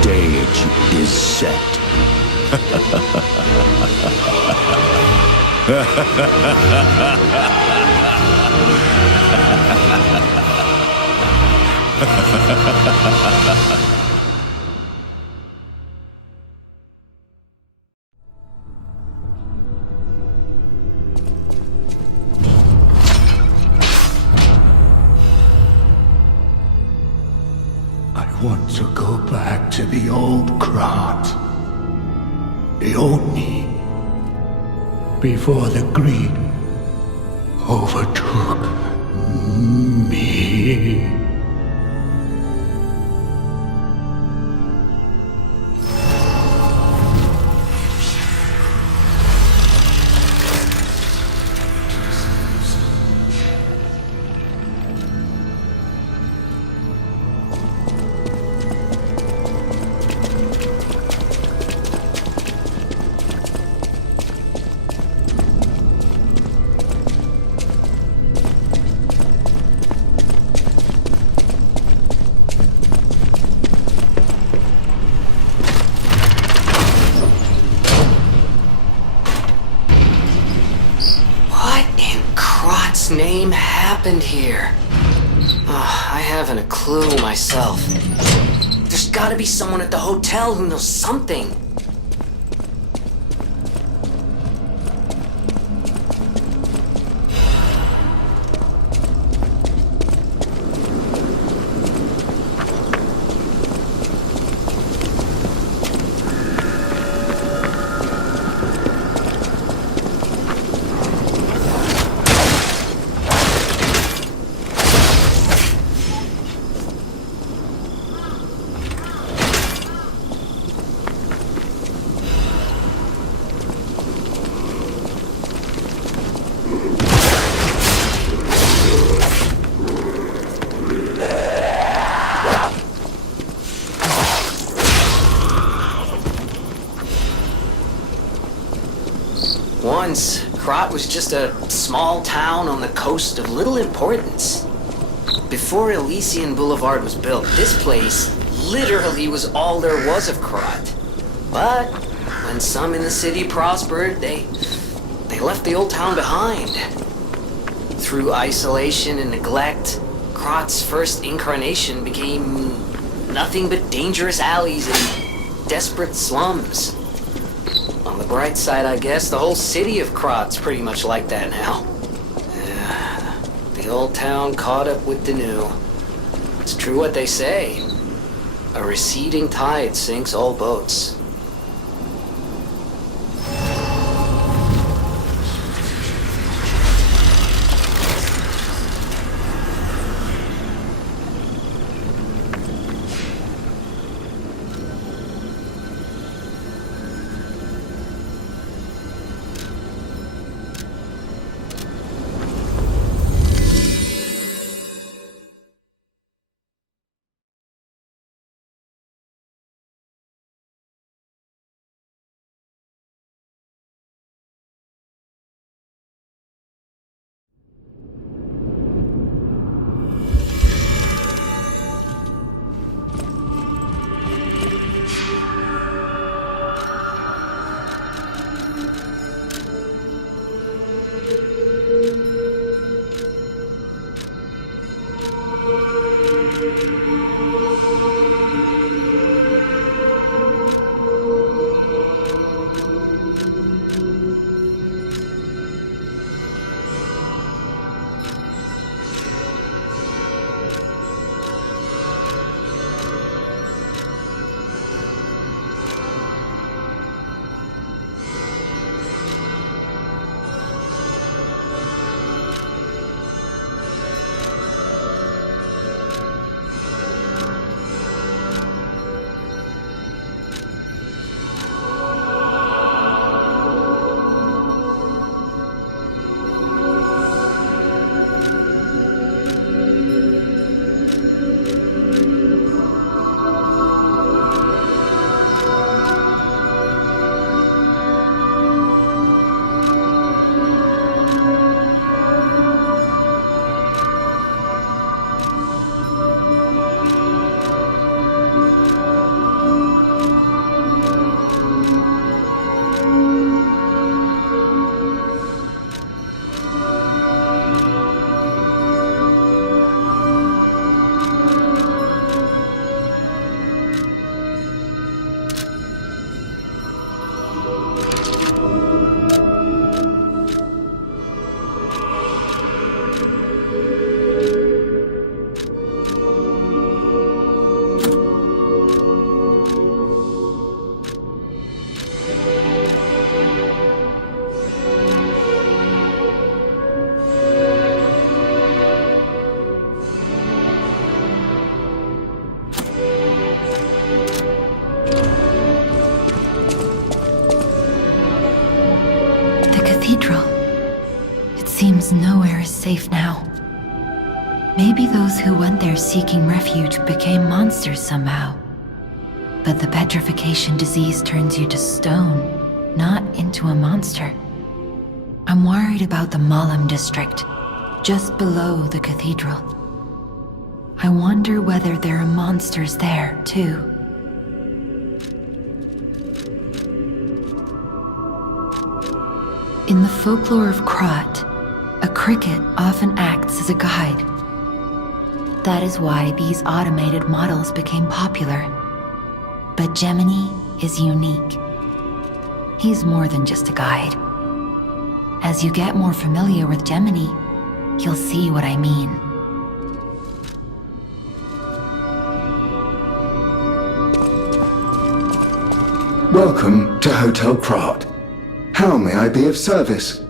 stage is set. I want to go back to the old Krat. The old me. Before the greed overtook me. Name happened here? I haven't a clue myself. There's gotta be someone at the hotel who knows something. Once, Krat was just a small town on the coast of little importance. Before Elysian Boulevard was built, this place literally was all there was of Krat. But when some in the city prospered, they left the old town behind. Through isolation and neglect, Krat's first incarnation became nothing but dangerous alleys and desperate slums. On the bright side, I guess, the whole city of Krat's pretty much like that now. The old town caught up with the new. It's true what they say. A receding tide sinks all boats. safe now. Maybe those who went there seeking refuge became monsters somehow. But the petrification disease turns you to stone, not into a monster. I'm worried about the Malum district, just below the cathedral. I wonder whether there are monsters there, too. In the folklore of Krat, a cricket often acts as a guide. That is why these automated models became popular. But Gemini is unique. He's more than just a guide. As you get more familiar with Gemini, you'll see what I mean. Welcome to Hotel Krat. How may I be of service?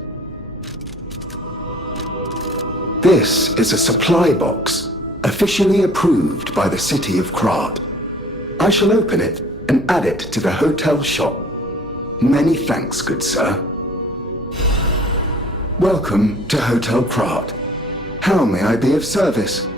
This is a supply box, officially approved by the city of Krat. I shall open it and add it to the hotel shop. Many thanks, good sir. Welcome to Hotel Krat. How may I be of service?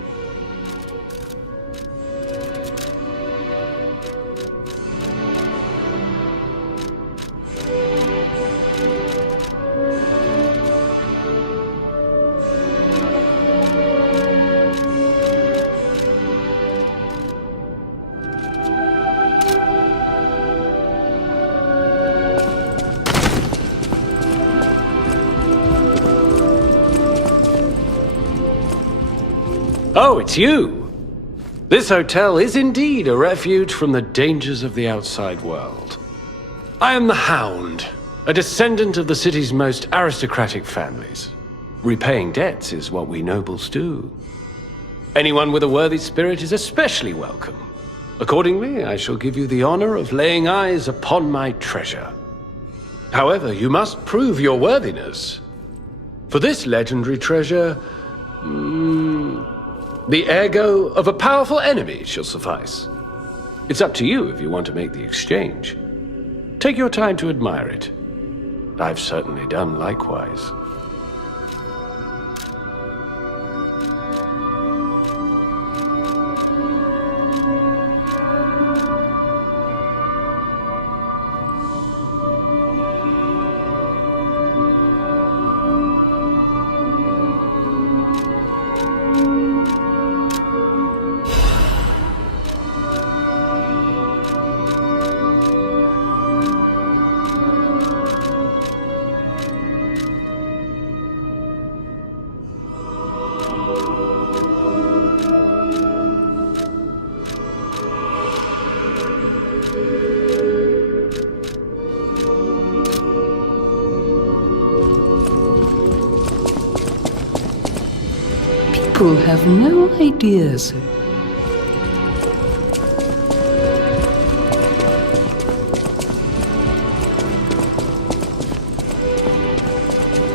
Oh, it's you! This hotel is indeed a refuge from the dangers of the outside world. I am the Hound, a descendant of the city's most aristocratic families. Repaying debts is what we nobles do. Anyone with a worthy spirit is especially welcome. Accordingly, I shall give you the honor of laying eyes upon my treasure. However, you must prove your worthiness. For this legendary treasure, the ergo of a powerful enemy shall suffice. It's up to you if you want to make the exchange. Take your time to admire it. I've certainly done likewise. People have no idea, sir.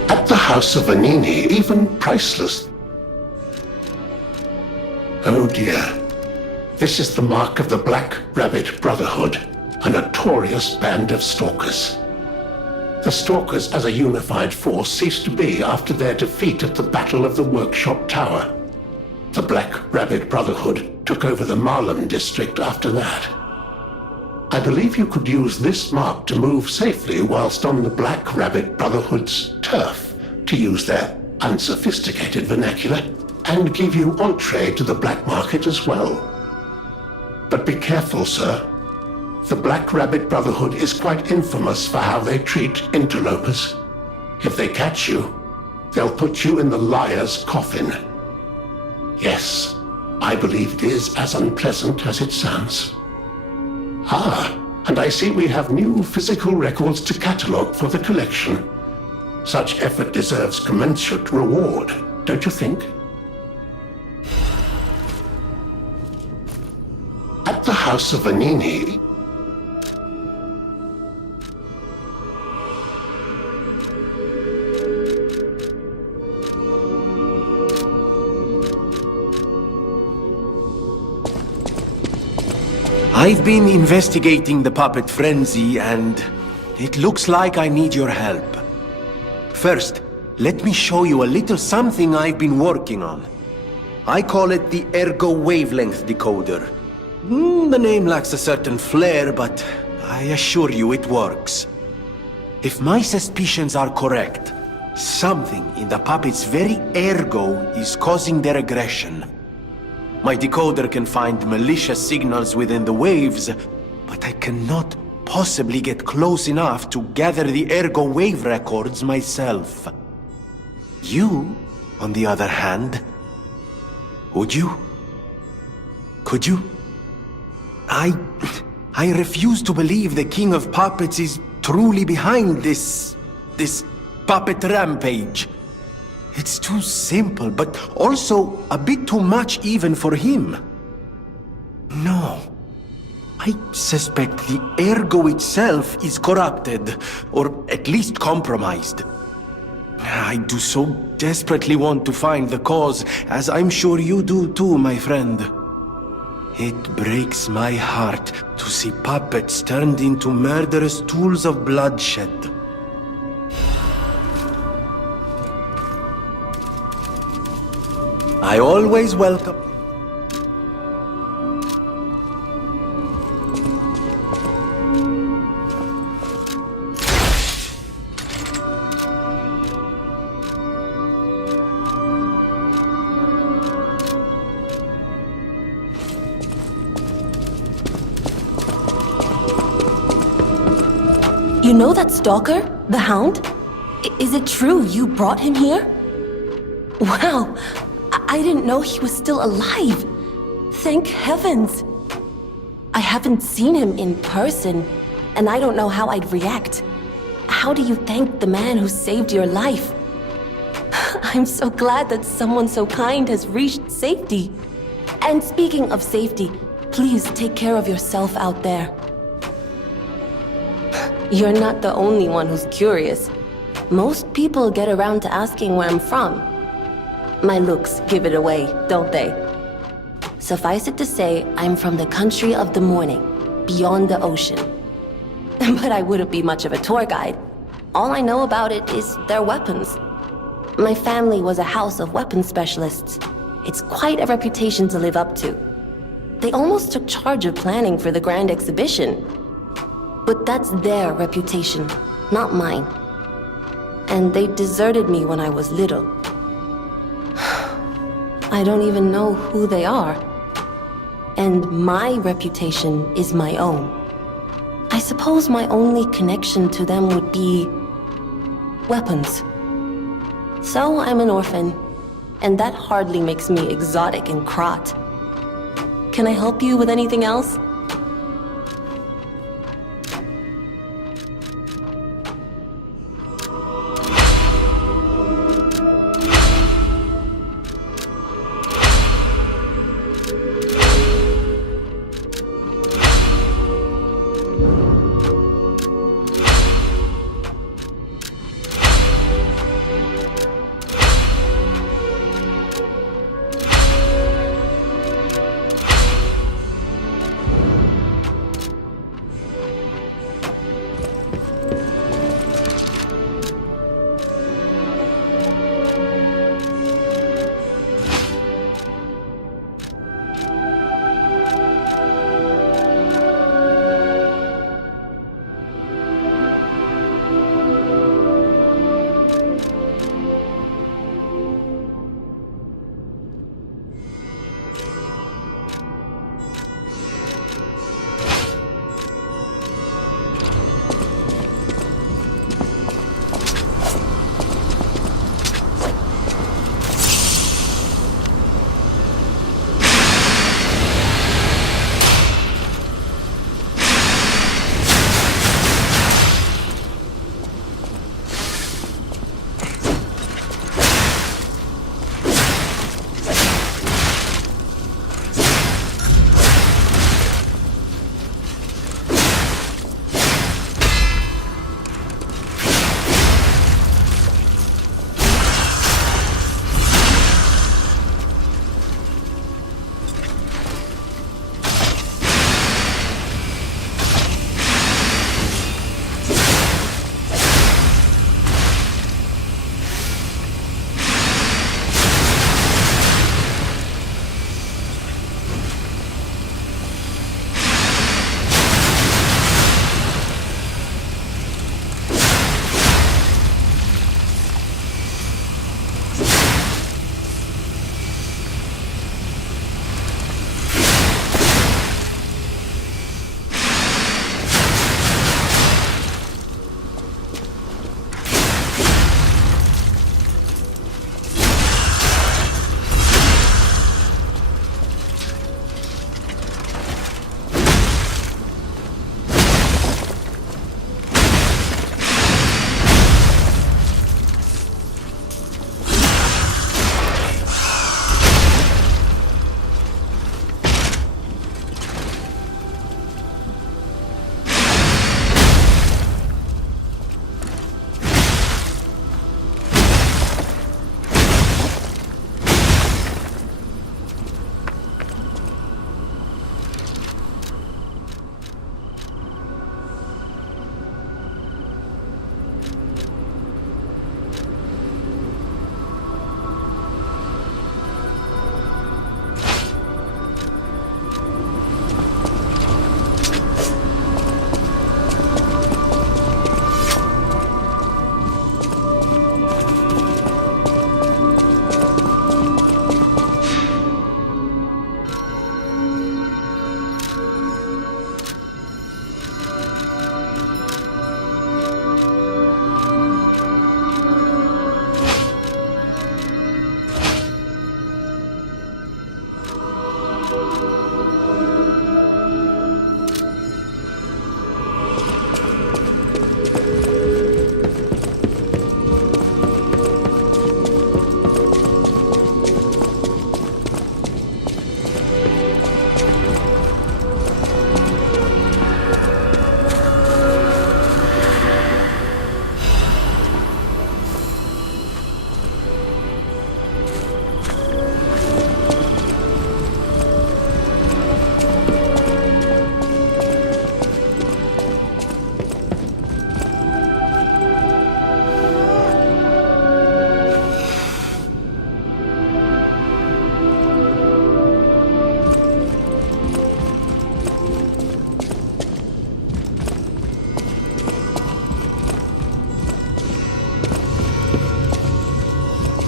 At the House of Vanini, even priceless. Oh dear. This is the mark of the Black Rabbit Brotherhood, a notorious band of stalkers. The Stalkers as a unified force ceased to be after their defeat at the Battle of the Workshop Tower. The Black Rabbit Brotherhood took over the Marlem district after that. I believe you could use this mark to move safely whilst on the Black Rabbit Brotherhood's turf, to use their unsophisticated vernacular, and give you entree to the black market as well. But be careful, sir. The Black Rabbit Brotherhood is quite infamous for how they treat interlopers. If they catch you, they'll put you in the liar's coffin. Yes, I believe it is as unpleasant as it sounds. Ah, and I see we have new physical records to catalogue for the collection. Such effort deserves commensurate reward, don't you think? At the House of Vanini, I've been investigating the puppet frenzy, and it looks like I need your help. First, let me show you a little something I've been working on. I call it the Ergo Wavelength Decoder. The name lacks a certain flair, but I assure you it works. If my suspicions are correct, something in the puppet's very ergo is causing their aggression. My decoder can find malicious signals within the waves, but I cannot possibly get close enough to gather the ergo wave records myself. You, on the other hand, would you? Could you? I refuse to believe the King of Puppets is truly behind this puppet rampage. It's too simple, but also a bit too much even for him. No. I suspect the ergo itself is corrupted, or at least compromised. I do so desperately want to find the cause, as I'm sure you do too, my friend. It breaks my heart to see puppets turned into murderous tools of bloodshed. I always welcome... You know that stalker? The Hound? Is it true you brought him here? Wow! I didn't know he was still alive! Thank heavens! I haven't seen him in person, and I don't know how I'd react. How do you thank the man who saved your life? I'm so glad that someone so kind has reached safety. And speaking of safety, please take care of yourself out there. You're not the only one who's curious. Most people get around to asking where I'm from. My looks give it away, don't they? Suffice it to say, I'm from the country of the morning, beyond the ocean. But I wouldn't be much of a tour guide. All I know about it is their weapons. My family was a house of weapons specialists. It's quite a reputation to live up to. They almost took charge of planning for the grand exhibition. But that's their reputation, not mine. And they deserted me when I was little. I don't even know who they are. And my reputation is my own. I suppose my only connection to them would be... weapons. So I'm an orphan, and that hardly makes me exotic in Krat. Can I help you with anything else?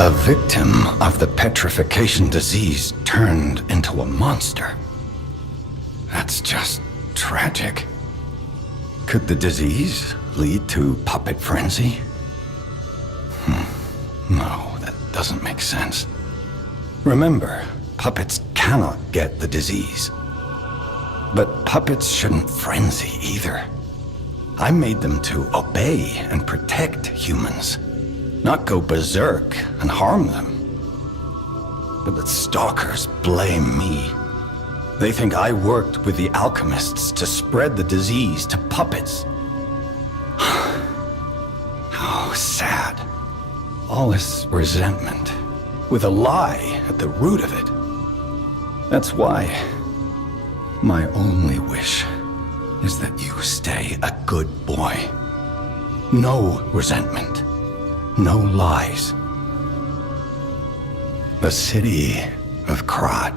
A victim of the petrification disease turned into a monster. That's just tragic. Could the disease lead to puppet frenzy? No, that doesn't make sense. Remember, puppets cannot get the disease. But puppets shouldn't frenzy either. I made them to obey and protect humans, not go berserk and harm them. But the stalkers blame me. They think I worked with the alchemists to spread the disease to puppets. How sad. All this resentment, with a lie at the root of it. That's why my only wish is that you stay a good boy. No resentment. No lies. The city of Krat